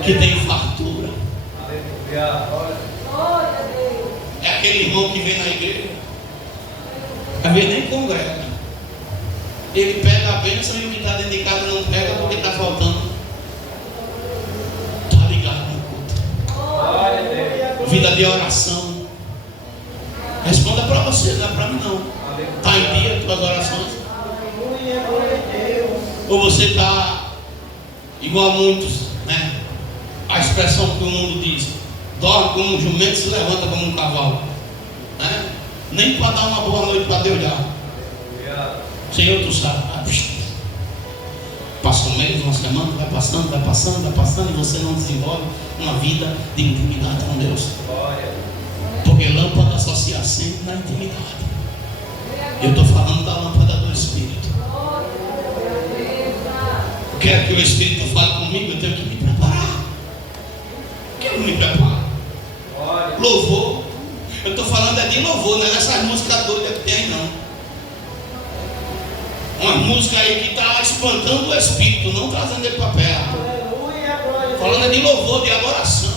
que tem fartura. É aquele irmão que vem na igreja, às vezes nem congrega, ele pega a bênção e o que está dentro de casa não pega porque está faltando. Está ligado no culto, vida de oração. Responda para você, não é para mim não. Está em dia as tuas orações? Ou você está igual a muitos, né? A expressão que o mundo diz, dorme como um jumento, se levanta como um cavalo, né? Nem para dar uma boa noite para Deus já. Senhor, tu sabe, passa um mês, uma semana, vai passando, e você não desenvolve uma vida de intimidade com Deus. Porque lâmpada só se acende na intimidade. Eu estou falando da lâmpada do Espírito. Quero que o Espírito fale comigo, eu tenho que me preparar. me preparo. Glória. Louvor. Eu estou falando é de louvor, não é dessas músicas doidas que tem aí não. Uma música aí que está espantando o espírito, não trazendo ele para perto. Aleluia, glória. Falando é de louvor, de adoração.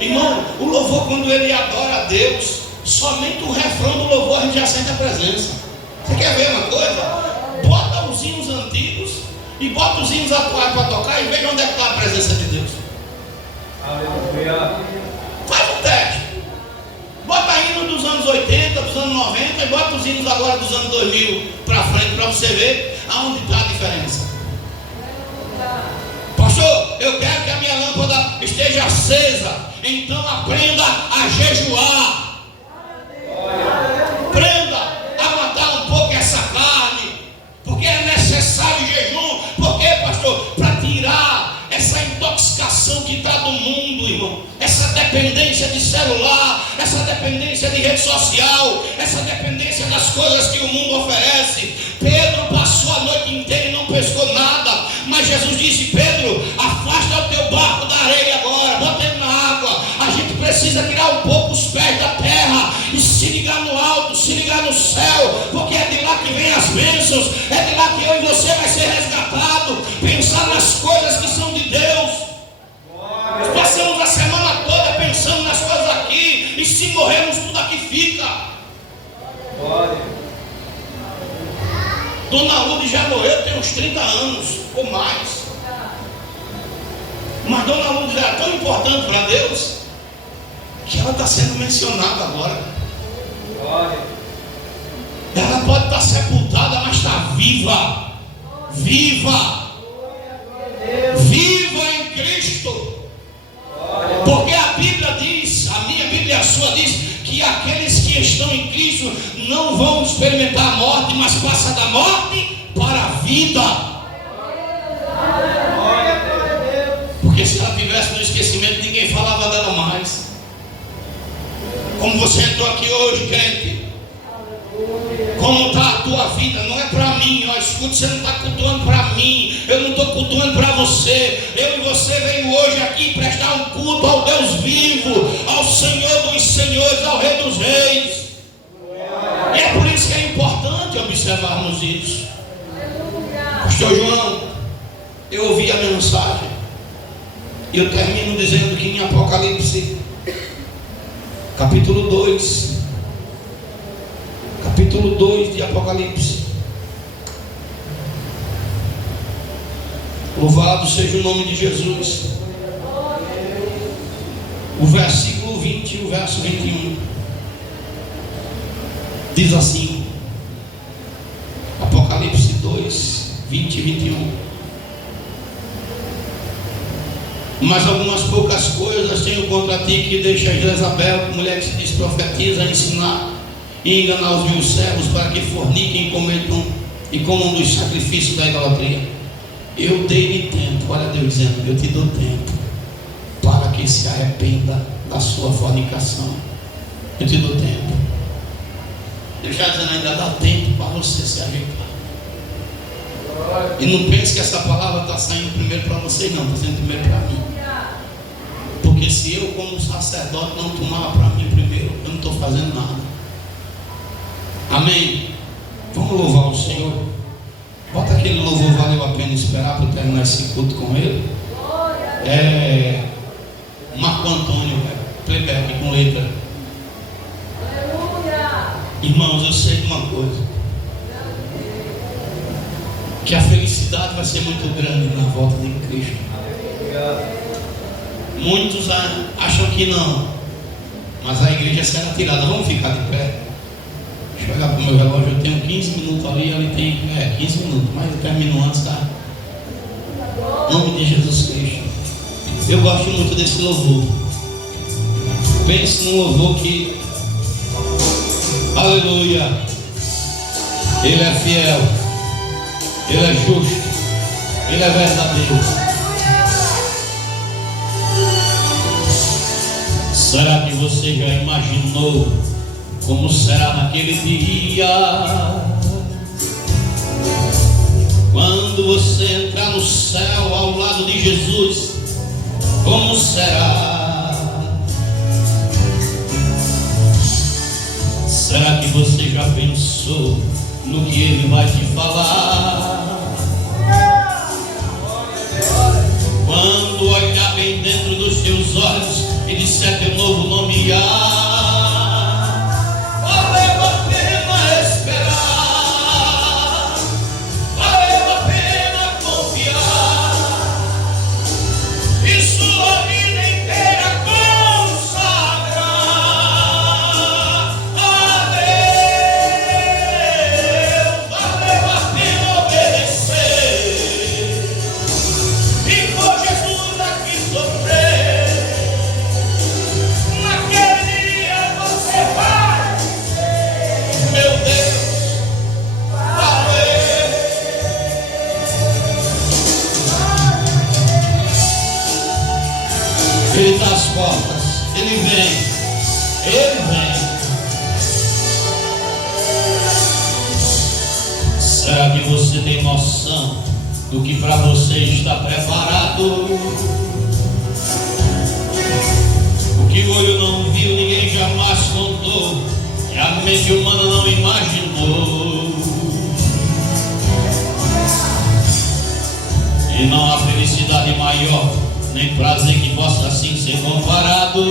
Irmão, o louvor, quando ele adora a Deus, somente o refrão do louvor a gente já sente a presença. Você quer ver uma coisa? Bota os hinos antigos e bota os hinos atuais para tocar e veja onde é que está a presença de Deus. Aleluia. Faz um teste. Bota hino dos anos 80, dos anos 90 e bota os hinos agora dos anos 2000 para frente para você ver aonde está a diferença. Pastor, eu quero que a minha lâmpada esteja acesa, então aprenda a jejuar. Aprenda a matar um pouco essa carne, porque é necessário jejum. Por quê, pastor? Para tirar essa intoxicação que está do mundo, irmão. Essa dependência de celular, essa dependência de rede social, essa dependência das coisas que o mundo oferece. Pedro passou a noite inteira e não pescou nada, mas Jesus disse: Pedro, afasta o teu barco da areia agora, bota ele na água. A gente precisa tirar um pouco os pés da terra e se ligar no alto, se ligar no céu, porque é de lá que vem as bênçãos, é de lá que eu e você vai ser resgatado. Pensar nas coisas que são de Deus. Nós passamos a semana toda pensando nas coisas aqui, e se morrermos tudo aqui fica. Glória. Dona Lourdes já morreu, tem uns 30 anos ou mais. Mas Dona Lourdes era tão importante para Deus que ela está sendo mencionada agora. Glória. Ela pode estar sepultada, mas está viva. Viva. Viva em Cristo. Porque a Bíblia diz, a minha Bíblia e a sua diz, que aqueles que estão em Cristo não vão experimentar a morte, mas passam da morte para a vida. Porque se ela estivesse no esquecimento, ninguém falava dela mais. Como você entrou aqui hoje, crente, como está a tua vida? Não é para mim, ó, escute, você não está cultuando para mim, eu não estou cultuando para você. Eu e você veio hoje aqui prestar um culto ao Deus vivo, ao Senhor dos Senhores, ao Rei dos Reis. E é por isso que é importante observarmos isso. Pastor João, eu ouvi a mensagem e eu termino dizendo que em Apocalipse capítulo 2 de Apocalipse, louvado seja o nome de Jesus, o versículo 20 e o verso 21 diz assim, Apocalipse 2, 20 e 21: mas algumas poucas coisas tenho contra ti, que deixas Jezabel, mulher que se diz profetiza, ensinar e enganar os meus servos para que forniquem e comam dos sacrifícios da idolatria. Eu dei-lhe tempo, olha Deus dizendo, eu te dou tempo para que se arrependa da sua fornicação. Eu te dou tempo. Deus está dizendo, ainda dá tempo para você se ajeitar. E não pense que essa palavra está saindo primeiro para você, não, está saindo primeiro para mim. Porque se eu, como sacerdote, não tomar para mim primeiro, eu não estou fazendo nada. Amém? Vamos louvar o Senhor. Bota aquele louvor, valeu a pena esperar para terminar esse culto com ele. Marco Antônio, playback com letra. Irmãos, eu sei de uma coisa, que a felicidade vai ser muito grande na volta de Cristo. Muitos acham que não, mas a igreja será tirada. Vamos ficar de pé. Deixa eu olhar para o meu relógio, eu tenho 15 minutos ali, ali tem 15 minutos, mas eu termino antes, tá? Em nome de Jesus Cristo. Eu gosto muito desse louvor. Pense num louvor que, aleluia, Ele é fiel, Ele é justo, Ele é verdadeiro. Será que você já imaginou como será naquele dia, quando você entrar no céu ao lado de Jesus? Como será? Será que você já pensou no que Ele vai te falar? Quando olhar bem dentro dos teus olhos e disser teu novo nome, valeu a pena esperar, valeu a pena confiar e sua vida inteira consagrar a Deus. Valeu a pena obedecer e por Jesus aqui sofrer. Naquele dia você vai dizer, meu Deus, valeu. Ele está às portas, Ele vem, Ele vem. Será que você tem noção do que para você está preparado? O que o olho não viu, ninguém jamais contou, e a mente humana não imaginou. E não há felicidade maior, nem prazer que possa assim ser comparado,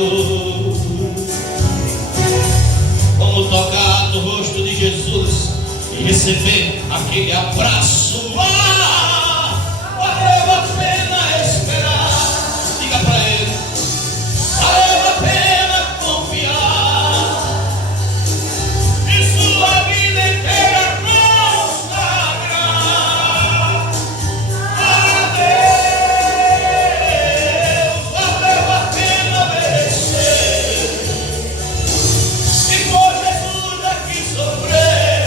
como tocar no rosto de Jesus e receber aquele abraço. Valeu a pena esperar. Diga para Ele, valeu a pena confiar e sua vida inteira consagrar a Deus. Valeu a pena obedecer e por Jesus aqui sofrer.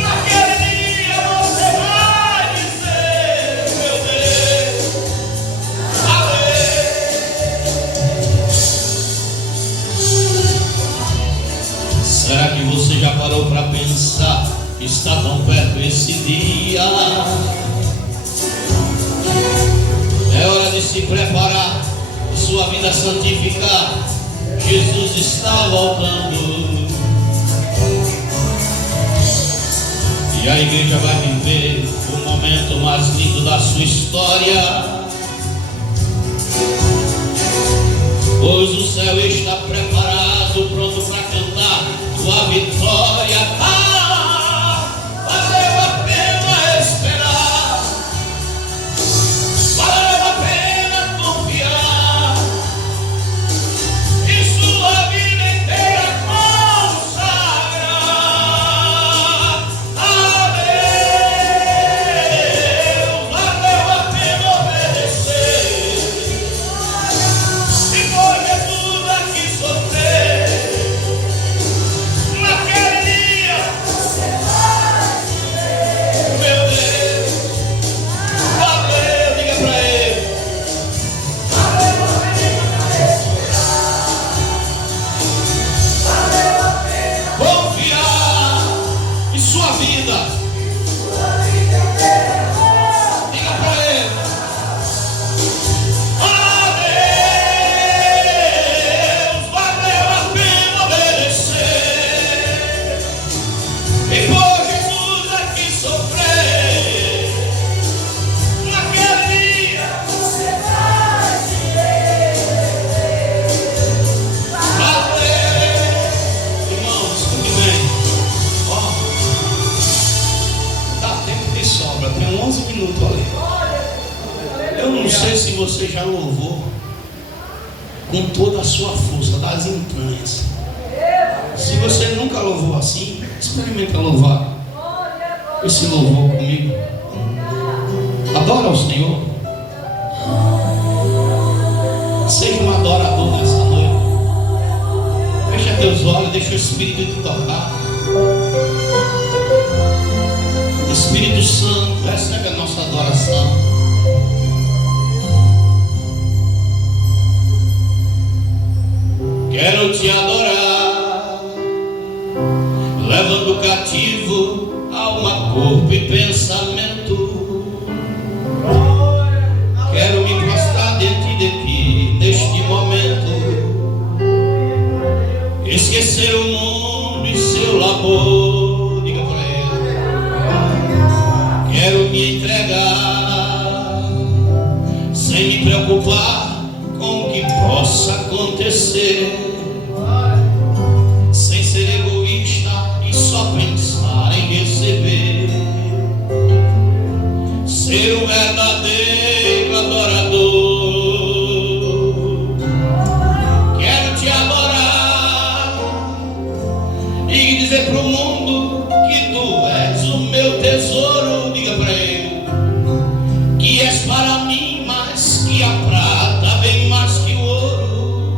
Naquele dia você vai dizer, meu Deus, valeu. Será que você já parou para pensar que está tão perto esse dia? É hora de se preparar, sua vida santificar. Jesus está voltando. E a igreja vai viver o momento mais lindo da sua história, pois o céu está preparado, pronto para cantar tua vitória. Valeu a pena esperar, valeu a pena confiar e sua vida inteira consagrar a Deus. Valeu a pena obedecer e por Jesus aqui sofrer. Naquele dia você vai dizer, meu Deus, valeu. Diga para Ele, valeu a pena esperar, valeu a pena confiar e sua vida inteira. Diga para Ele, a Deus. Valeu a pena obedecer e por Jesus aqui sofrer. Naquele dia você vai dizer, valeu. Irmãos, escute bem. Ó, dá tempo de sobra, tem 11 minutos ali. Eu não sei se você já louvou com toda a sua força, das entranhas. Se você nunca louvou assim, experimenta louvar esse louvor comigo. Adora o Senhor. Seja um adorador nessa noite. Fecha teus olhos, deixa o Espírito te tocar. Espírito Santo, recebe a nossa adoração. Quero te adorar, levando cativo alma, corpo e pensamento. Quero me prostrar diante de ti neste momento, esquecer o sem me preocupar com o que possa acontecer, sem ser egoísta e só pensar em receber, ser um verdadeiro adorador. Quero te adorar e dizer pro mundo que tu és o meu tesouro. Diga pra ele que és para mim mais que a prata, bem mais que o ouro.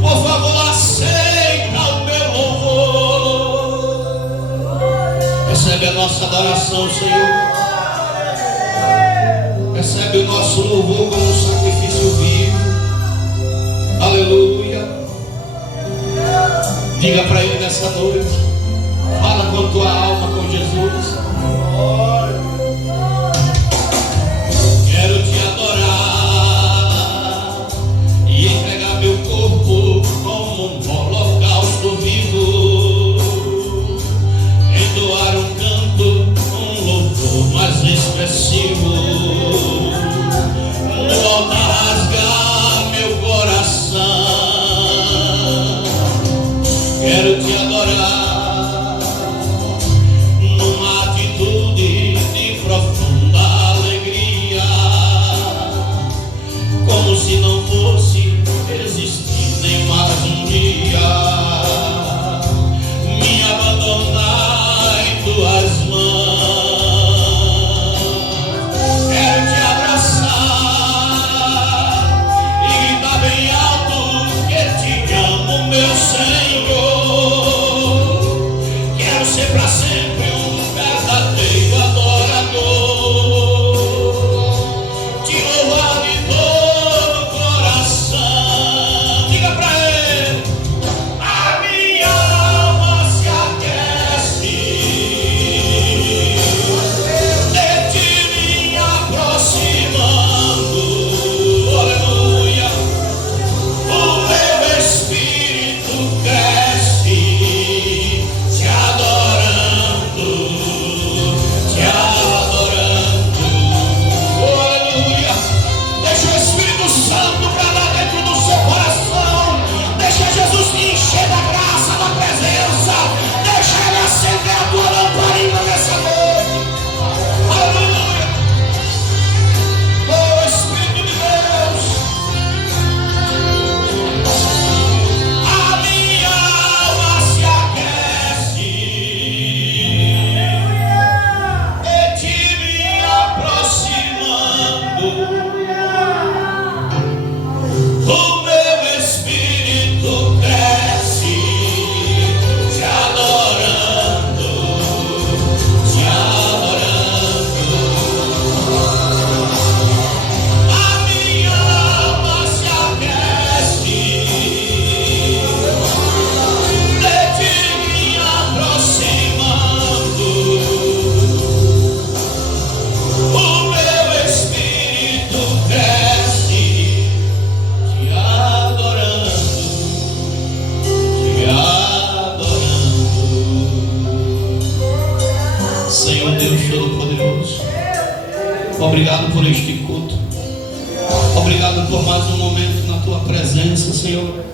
Por favor, aceita o meu louvor. Recebe a nossa adoração, Senhor. Recebe o nosso louvor como um sacrifício vivo. Aleluia. Diga para ele nessa noite. Fala com tua alma, com Jesus. Quero te adorar e entregar meu corpo como um holocausto vivo, entoar um canto, um louvor mais expressivo, no altar rasgar meu coração. Quero te adorar numa atitude de profunda alegria, como se não fosse existir nem mais um dia, me abandonar em tuas mãos. Quero te abraçar e gritar bem alto que te amo, meu Senhor. Quero ser para sempre um verdadeiro adorador, te louvar de todo o coração. Diga pra ele: a minha alma se aquece, de ti me aproximando. Aleluia. O meu espírito cresce, te adorando, te adorando. Aleluia. Deixa o Espírito Santo para lá dentro do seu coração. Deixa Jesus te encher da graça, da presença. Deixa ele acender a tua lamparina nessa noite. Aleluia. Oh Espírito de Deus, a minha alma se aquece, de ti me aproximando. O meu espírito cresce, te adorando, te adorando. A minha alma se aquece, de ti me aproximando. O meu espírito cresce, te adorando, te adorando. Senhor Deus Todo-Poderoso, obrigado por este culto. Obrigado por mais um momento na tua presença, Senhor.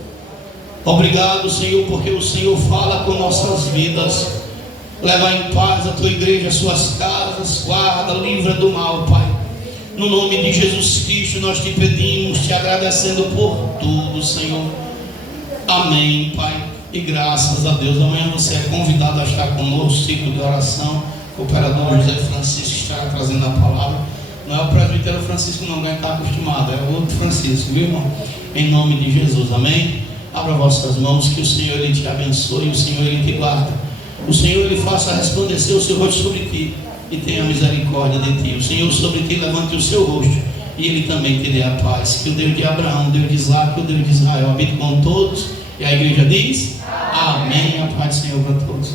Obrigado, Senhor, porque o Senhor fala com nossas vidas. Leva em paz a tua igreja, as suas casas, guarda, livra do mal, Pai. No nome de Jesus Cristo nós te pedimos, te agradecendo por tudo, Senhor. Amém, Pai. E graças a Deus, amanhã você é convidado a estar conosco, ciclo de oração. O operador José Francisco estará trazendo a palavra. Não é o presbítero Francisco não, quem está acostumado, é o outro Francisco, viu, irmão? Em nome de Jesus, amém? Abra vossas mãos, que o Senhor ele te abençoe, o Senhor ele te guarda. O Senhor ele faça resplandecer o seu rosto sobre ti e tenha misericórdia de ti. O Senhor sobre ti levante o seu rosto e ele também te dê a paz. Que o Deus de Abraão, o Deus de Isaac, o Deus de Israel habite com todos. E a igreja diz: amém. A paz do Senhor para todos.